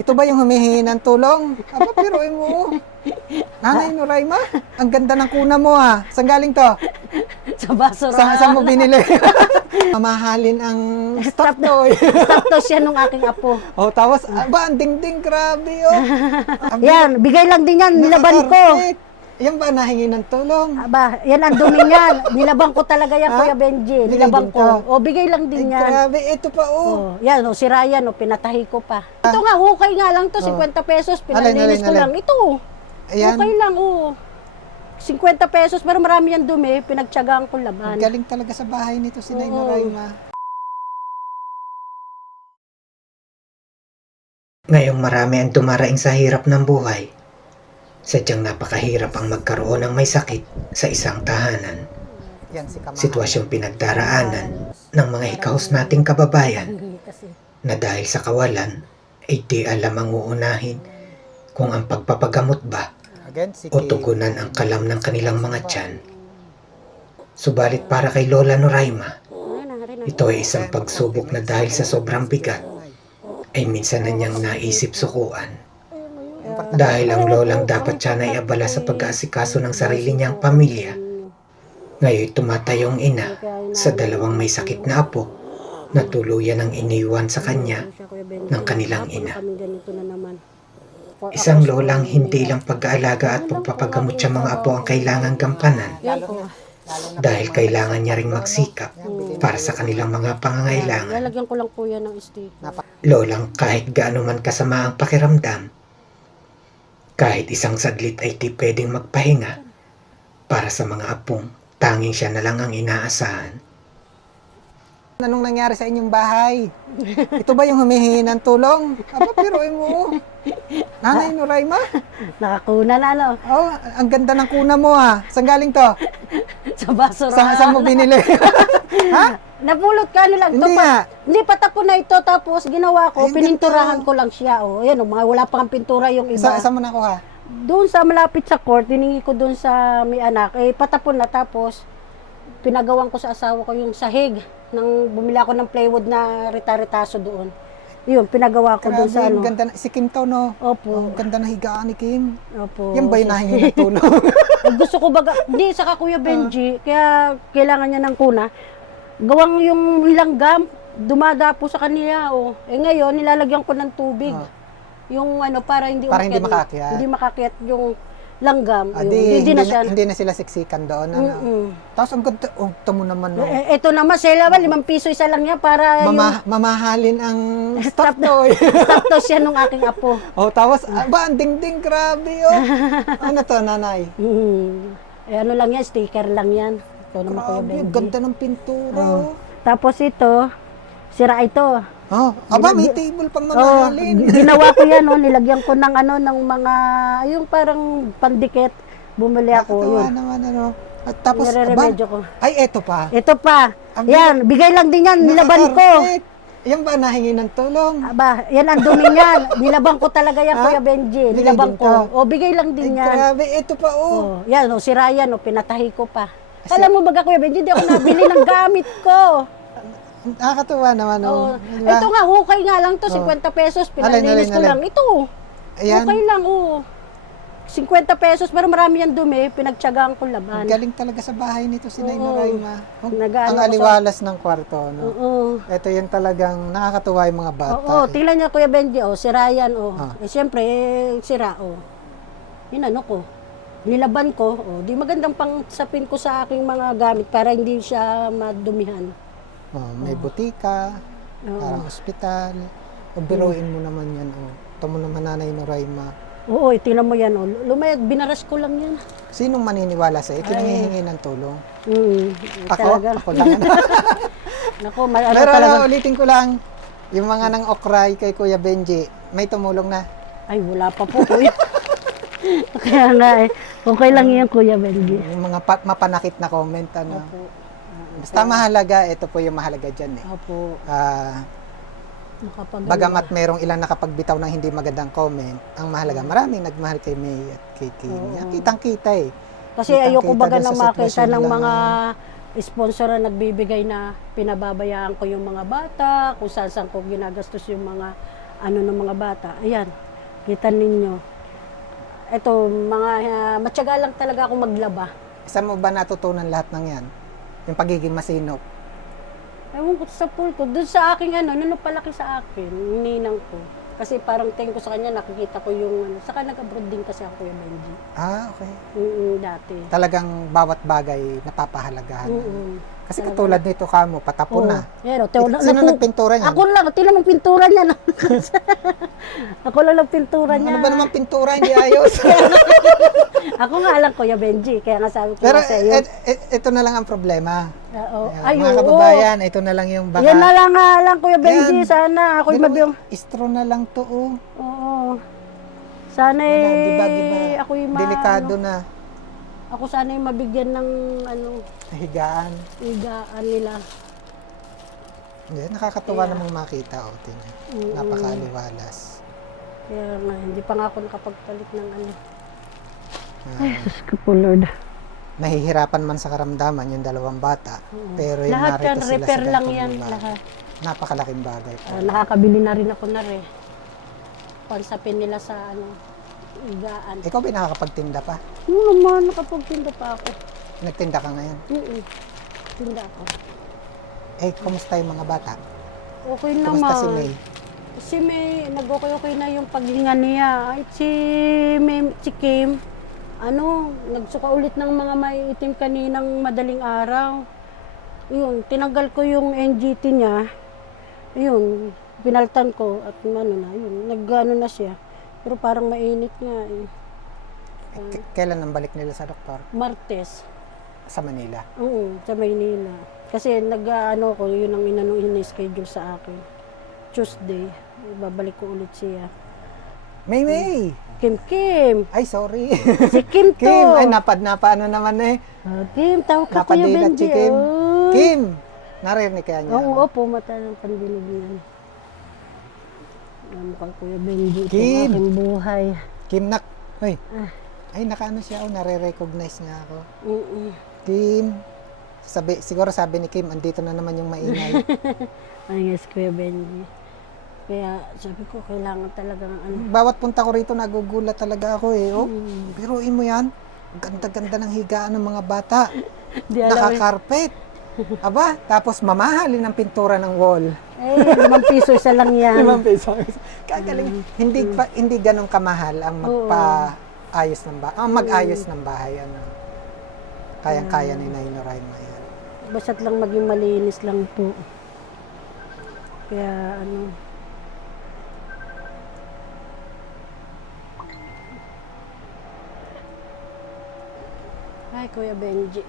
Ito ba yung humihingi ng tulong? Aba, piruin mo. Nanay Noraima, ang ganda ng kuna mo ha. Saan galing to? Sa basura. Saan mo binili? Mamahalin ang stock to. Tapos yan nung aking apo. Oh, tapos, aba, ang dingding, grabe oh. Yan, bigay lang din yan, nilaban ko. Nakakarpet. Yan ba nahingi ng tulong? Aba, yan ang dumi niyan. Nilaban ko talaga yan, Ha? Kuya Benji. Bigay Nilaban din ko. to. O, bigay lang Ay, din yan. grabe, ito pa oh. Oh, yan, si Ryan, pinatahi ko pa. Ito nga, hukay nga lang to, 50 pesos. Pinalinis ko alin. lang. Ito, Ayan, hukay lang, 50 pesos, pero marami yan dumi, pinagtyagaan ko laban. galing talaga sa bahay nito si Nay Oo. Noraima. Ngayong marami ang dumaraing sa hirap ng buhay, sadyang napakahirap ang magkaroon ng may sakit sa isang tahanan. Yan si Kamahal. Sitwasyong pinagdaraanan ng mga hikahos nating kababayan Kasi, na dahil sa kawalan ay di alam ang uunahin kung ang pagpapagamot ba Again, si o tugunan ang kalam ng kanilang mga tiyan. Subalit para kay Lola Noraima, ito ay isang pagsubok na dahil sa sobrang bigat ay minsan na niyang naisip sukuan. Dahil ang lolang dapat siya na iabala sa pag-aasikaso ng sarili niyang pamilya, ngayon tumatayong ina sa dalawang may sakit na apo na tuluyan ang iniwan sa kanya ng kanilang ina. Isang lolang hindi lang pag-aalaga at pagpapagamot sa mga apo ang kailangang gampanan, yan po. dahil kailangan niya ring magsikap para sa kanilang mga pangangailangan. Lalagyan ko lang po yan ng stick. Lolang kahit gaano man kasama ang pakiramdam, kahit isang saglit ay di pwedeng magpahinga para sa mga apong tanging siya na lang ang inaasahan. Anong nangyari sa inyong bahay? Ito ba yung humihingi ng tulong? Aba, piruin mo. Nanay Noraima? Nakakuna na, Oh, ang ganda ng kuna mo ha. Saan galing to? Sa basura. Saan mo binili? Ha? Napulot ka, lang. Hindi nga. Hindi, patapon na ito, tapos ginawa ko, Ay, ang pininturahan ganda. ko lang siya. Ayan, wala pang pintura yung iba. Saan mo nakuha? Doon sa malapit sa court, hiningi ko doon sa may anak, patapon na, tapos pinagawan ko sa asawa ko yung sahig. Nang bumili ako ng plywood na rita-ritaso doon. Yun, pinagawa ko doon Grabe, sa ang ganda. Si Kim to, no? Opo. Ang ganda na higaan ni Kim. Opo. Yan ba yung nahingi ng tulong? Gusto ko baga, hindi, saka Kuya Benji, kaya kailangan niya ng kuna. Gawang yung langgam, dumadapo sa kanila, ngayon, nilalagyan ko ng tubig. Yung para hindi Para hindi umakyat- makakyat. Hindi makakyat yung langgam. Hindi, Hindi na siya. hindi na sila siksikan doon. Ano? Tapos ang ganda. Oh, tamo naman, no? Ito naman, sila ba, 5 piso isa lang niya para Mamahalin ang stock to. tapos yan nung aking apo. Oh, tapos, ba, ang dingding, grabe, oh. Ano to, nanay? Ano lang yan, sticker lang yan. Ito naman Kuya Grabe, Benji. ang ganda ng pintura, oh. Tapos ito, sira ito. Oh, aba, may table pang Oh, mamahalin. ginawa ko yan, nilagyan ko ng ng mga, yung parang pandikit. Bumili ako, Nakakatawa yun. naman, ano. At tapos, Nire-remedyo ko. ay, eto pa. Ito pa, yan, bigay lang din yan, nilaban ko. Nakakarpet. Yan ba nahingi ng tulong? Aba, yan ang dumi niyan. Nilaban ko talaga yan, Ha? Kuya Benji. Bigay Nilaban din ko. to. Bigay lang Ay, din yan. grabe, eto pa, oh. Yan, si Ryan, pinatahi ko pa. Alam mo baga, Kuya Benji, hindi ako nabili ng gamit ko. Nakakatuwa naman, oh. Di ba? Ito nga, hukay nga lang to, 50 pesos. Pinalinis ko alin. lang. Ito, Ayan. hukay lang, 50 pesos, pero marami yan dumi, pinagtyagaan ko laban. Galing talaga sa bahay nito si Nay Oo. Noraima. Oh, Nag-ano ang ako sa- aliwalas ng kwarto, no? Oo. Ito yung talagang nakakatuwa yung mga bata. Oo, tingnan niya Kuya Benji, si Ryan, Ah. siyempre, sira, Inano ko, nilaban ko, di magandang pang sapin ko sa aking mga gamit para hindi siya madumihan. Oh, may butika, Oo. parang ospital. O, biruin mo naman yan, oh. Ito mo naman, Nanay Noraima. Oo, tingnan mo yan, lumayag, binaras ko lang yan. Sinong maniniwala sa'yo? Kinangihingi ng tulong? Ako? Talaga. Ako lang. Naku, Pero talaga. ulitin ko lang, yung mga nang okray kay Kuya Benji, may tumulong na. Ay, wala pa po, Kuya. Kaya nga okay lang yan, Kuya Benji. Yung mga mapanakit na comment, ano. Opo. Basta mahalaga, ito po yung mahalaga dyan, eh. Opo. Makapaganda. Bagamat merong ilang nakapagbitaw ng hindi magandang comment, ang mahalaga, maraming nagmahal kay May at kay Kim. Yan, kitang-kita eh. Kasi Kitang-kita ayoko baga dun sa na makita sitwasyon ng nila mga sponsor na nagbibigay na pinababayaan ko yung mga bata, kung saan ko ginagastos yung mga ano ng mga bata. Ayan, kita ninyo. Ito, mga matyaga lang talaga ako maglaba. Saan mo ba natutunan lahat ng yan? Yung pagiging masinop. Ewan ko sa pool ko, doon sa aking nung palaki sa akin, yung ninang ko. Kasi parang tingin ko sa kanya, nakikita ko yung saka nag-abroad din kasi ako yung Benji. Ah, okay. Dati. Talagang bawat bagay napapahalagahan. Kasi Talaga. katulad nito kamo, patapon na. Pero, Sino nagpintura niyan? Ako lang, tinan mo pintura niya. Ako lang nagpintura niya. Ano ba naman pintura, hindi ayos? Ako nga lang, Kuya Benji, kaya nga sabi ko Pero nga sa iyo. ito na lang ang problema. Ay, Mga oo. kababayan, ito na lang yung baka. Yan na lang nga lang, Kuya Benji, Yan. sana. Ako'y mabiyong. Istro na lang to, oh. Oo. Sana Wala, diba, ako'y delikado na. Ako sana yung mabigyan ng Higaan. higaan nila. Hindi, nakakatuwa namang makita, oh. Tingnan. Napakaliwalas. Kaya nga, hindi pa nga ako nakapagpalit ng Ah, Diyos ko po, Lord. nahihirapan man sa karamdaman yung dalawang bata. Pero yung Lahat yan, narito sila repair sa lang ganitong yan. lugar. Lahat. Napakalaking bagay po. Nakakabili na rin ako na rin. Pansapin nila sa higaan. Ikaw ba nakakapagtinda pa? Oo naman, nakapagtinda pa ako. Nagtinda ka ngayon? Tinda ako. Eh, kumusta yung mga bata? Okay Kumusta naman. si May? Si May, nag-okay na yung paghinga niya. Ay, si Kim, nagsuka ulit ng mga maiitim kaninang madaling araw. Yun, tinanggal ko yung NGT niya. Yun, pinaltan ko at nag-ano na siya. Pero parang mainit nga eh. Kailan ang balik nila sa doktor? Martes. Sa Manila? Oo, sa Maynila. Kasi ko, yun ang in-schedule sa akin. Tuesday, babalik ko ulit siya. May! Kim! Ay, sorry. Si Kim to! Kim! Ay, napaano naman eh. Kim, tawag ka Kuya Napadilat Benji. si Kim. Oh. Kim! Narinig kaya niya? Oo, opo, mata ng pandinig niyan. Mukhang Kuya Benji, ito Kim! ang aking buhay. Kim, nak. Uy. Ah. Ay, nakaano siya. Oh, nare-recognize niya ako. Oo. Kim. Siguro sabi ni Kim, andito na naman yung maingay. Ay, yes, Kuya Benji. Kaya sabi ko, kailangan talagang Bawat punta ko rito, nagugulat talaga ako eh. Oh, biruin mo yan. Ganda-ganda ng higaan ng mga bata. Di alam Nakakarpet. Aba, tapos mamahalin ang pintura ng wall. ₱5 isa lang yan. 5 pesos. Kagaling. Hindi ganun kamahal ang magpa-ayos ng bahay. Ang mag-ayos ng bahay. Kayang-kaya ni Nay Noraima yan. Basta't lang maging malinis lang po. Kaya Ay, Kuya Benji.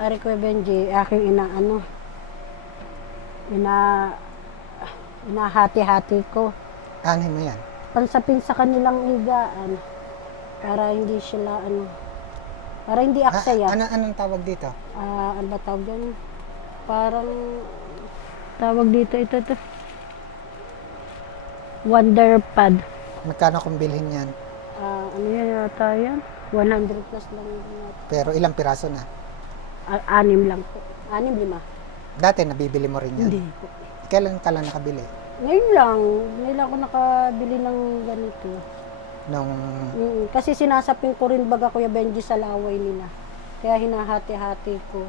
Ari, Kuya Benji, aking inahati-hati ko. Ano mo yan? Pansapin sa kanilang higaan. Para hindi sila, para hindi aksaya. Anong tawag dito? Ano ba tawag yan? Parang, tawag dito, ito. Wonder Pad. Magkano kung bilhin yan? Ano yan yata yan? 100 plus lang yun. Pero ilang piraso na? 6 lang po. 6, 5. Dati nabibili mo rin yan? Hindi po. Kailan ka lang nakabili? Ngayon lang ako nakabili ng ganito. Kasi sinasapin ko rin baga Kuya Benji sa laway nila. Kaya hinahati-hati ko.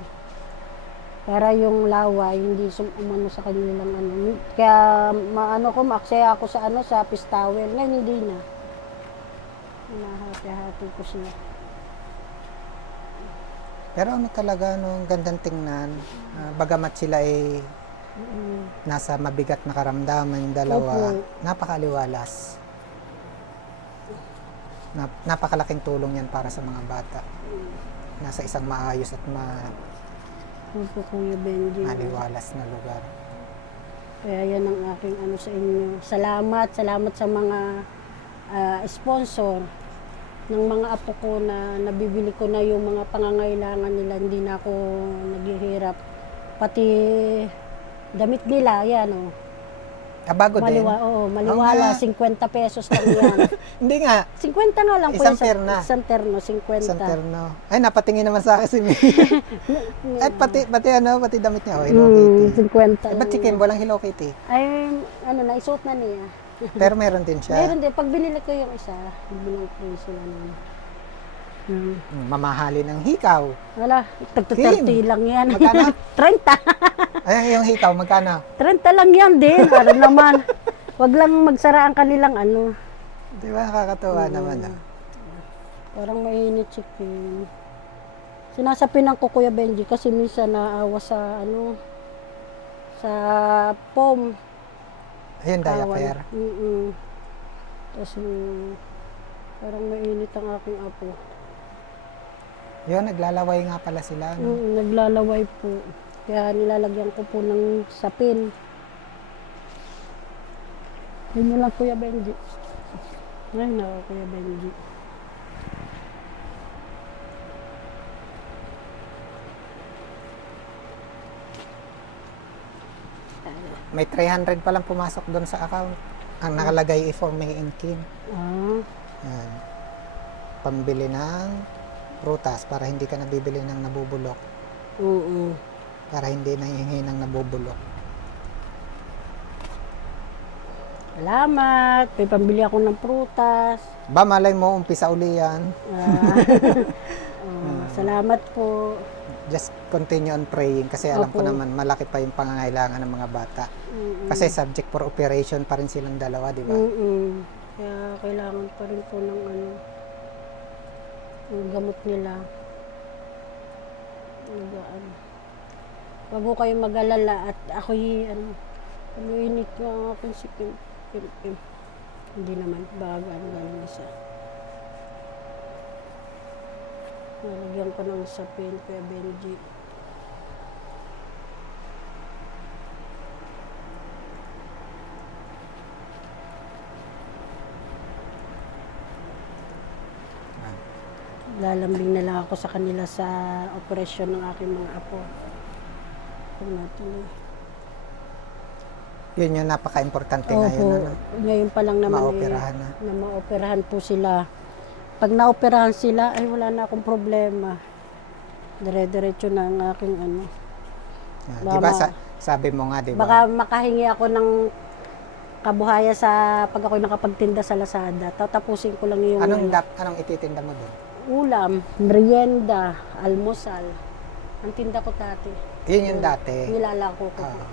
Para yung laway hindi umano sa kanilang Kaya maaksaya ako sa fish towel. Ngayon hindi na. Hinahati-hati ko siya. Pero talaga, ang gandang tingnan. Bagamat sila ay nasa mabigat na karamdaman, yung dalawa, napakaliwalas. Napakalaking tulong yan para sa mga bata. Nasa isang maayos at Opo, Kuya Benji. maliwalas na lugar. Kaya yan ang aking sa inyo. Salamat sa mga sponsor ng mga apo ko na nabibili ko na yung mga pangangailangan nila. Hindi na ako naghihirap. Pati damit nila, yan Bago din. Maliwala, 50 pesos lang yan. Hindi nga. 50 nga lang po. Isang terna. Isang terno, 50. Isang terno. Ay, napatingin naman sa akin si May. At pati damit niya. Oh, Hello Kitty. 50 Ba't si lang. Kim walang Hello Kitty? Ay, naisuot na niya. Pero meron din siya. Meron din. Pag binili ko yung isa, bilang ko sila naman. Mamahali ng hikaw. Wala, Kim, 30 lang yan. magkano? 30. Ay, yung hikaw, magkano? 30 lang yan din. Ano naman. Wag lang magsara ang kanilang ano. Di ba, nakakatuwa naman. Parang mainit si Kim. Sinasapinan ko Kuya Benji kasi minsan naawa sa sa pom. Ayun, diaper. Tapos parang mainit ang aking apo. Yun, naglalaway nga pala sila. No? Naglalaway po. Kaya nilalagyan ko po ng sapin. Yun mo lang Kuya Benji. Ay, nako Kuya Benji. May 300 pa lang pumasok doon sa account. Ang nakalagay for May and Kim. Yan. Pambili ng prutas para hindi ka nabibili ng nabubulok. Oo. Para hindi nahihingi ng nabubulok. Salamat. May pambili ako ng prutas. Ba, malay mo, umpisa uli yan. Salamat po. Just continue on praying kasi alam ko Opo. naman malaki pa yung pangangailangan ng mga bata. Kasi subject for operation pa rin silang dalawa, di ba? Kaya kailangan pa rin po ng yung gamot nila. Wag ko kayong mag-alala at ako'y init nga ang aking si Kim. Hindi naman, baga galing isa. Nalagyan ko ng sapin, Kuya Benji. Lalambing na lang ako sa kanila sa operasyon ng aking mga apo. Kung natuloy. Yun yung napaka-importante Opo, ngayon. ngayon pa lang naman Maoperahan na. na maoperahan po sila. Pag naoperahan sila, ay wala na akong problema. Dire-diretso na ang aking Di ba, sabi mo nga, di ba? Baka makahingi ako ng kabuhaya sa pag ako'y nakapagtinda sa Lazada. Tatapusin ko lang yung Anong ititinda mo doon? ulam, merienda, almusal. Ang tinda ko dati. Yun yung dati. Nilalako ko po.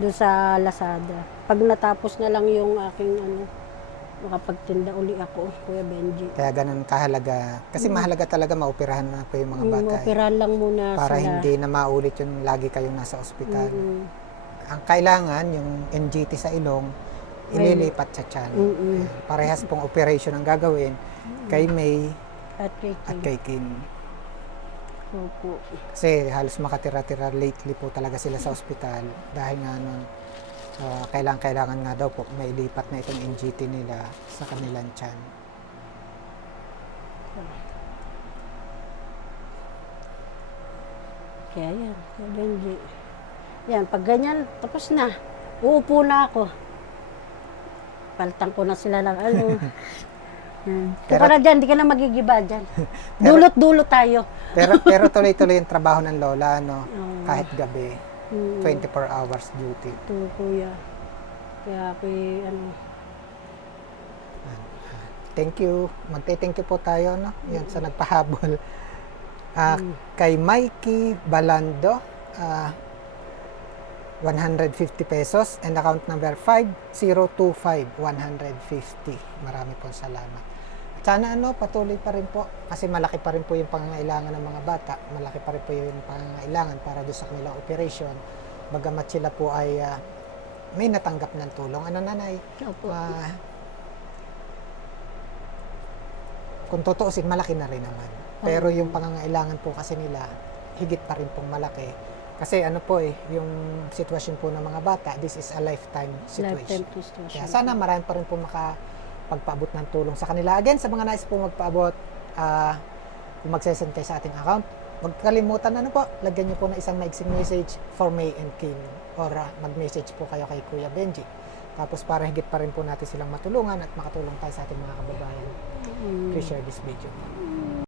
Doon sa Lazada. Pag natapos na lang yung aking makapagtinda uli ako, Kuya Benji. Kaya ganun kahalaga. Kasi mahalaga talaga maoperahan na po yung mga bata. Maoperahan lang muna para sila. hindi na maulit yung lagi kayong nasa ospital. Ang kailangan, yung NGT sa ilong, ililipat sa tiyan. Ayan. Parehas pong operation ang gagawin kay May At kay Kim. Opo. Kasi halos makatira-tira lately po talaga sila sa ospital dahil nga nun, kailangan nga daw po may ilipat na itong NGT nila sa kanilang tiyan. Kaya yan, Kuya Benji. Yan, pag ganyan, tapos na. Uupo na ako. Paltang ko na sila ng Kung ka na dyan, di ka na magigiba dyan. Dulot-dulot tayo. Pero tuloy-tuloy yung trabaho ng lola, no? Kahit gabi. 24 hours duty. Ito, Kuya. Kaya ako'y Thank you. Magte-thank you po tayo, no? Yan sa nagpahabol. Kay Mikey Balando, 150 pesos and account number 5025 150. Marami pong salamat. Sana patuloy pa rin po kasi malaki pa rin po yung pangangailangan ng mga bata. Malaki pa rin po yung pangangailangan para doon sa kanilang operation. Bagamat sila po ay may natanggap ng tulong. Ano, nanay? Opo. Kung tutuusin, malaki na rin naman. Pero yung pangangailangan po kasi nila, higit pa rin pong malaki. Kasi yung sitwasyon po ng mga bata, this is a lifetime situation. Kaya sana marami pa rin po makapagpaabot ng tulong sa kanila. Again, sa mga nais po magpaabot, kung magsesend kayo sa ating account, huwag kalimutan, lagyan nyo po na isang maiksing message for May and Kim or mag-message po kayo kay Kuya Benji. Tapos para higit pa rin po natin silang matulungan at makatulong tayo sa ating mga kababayan. Please share this video.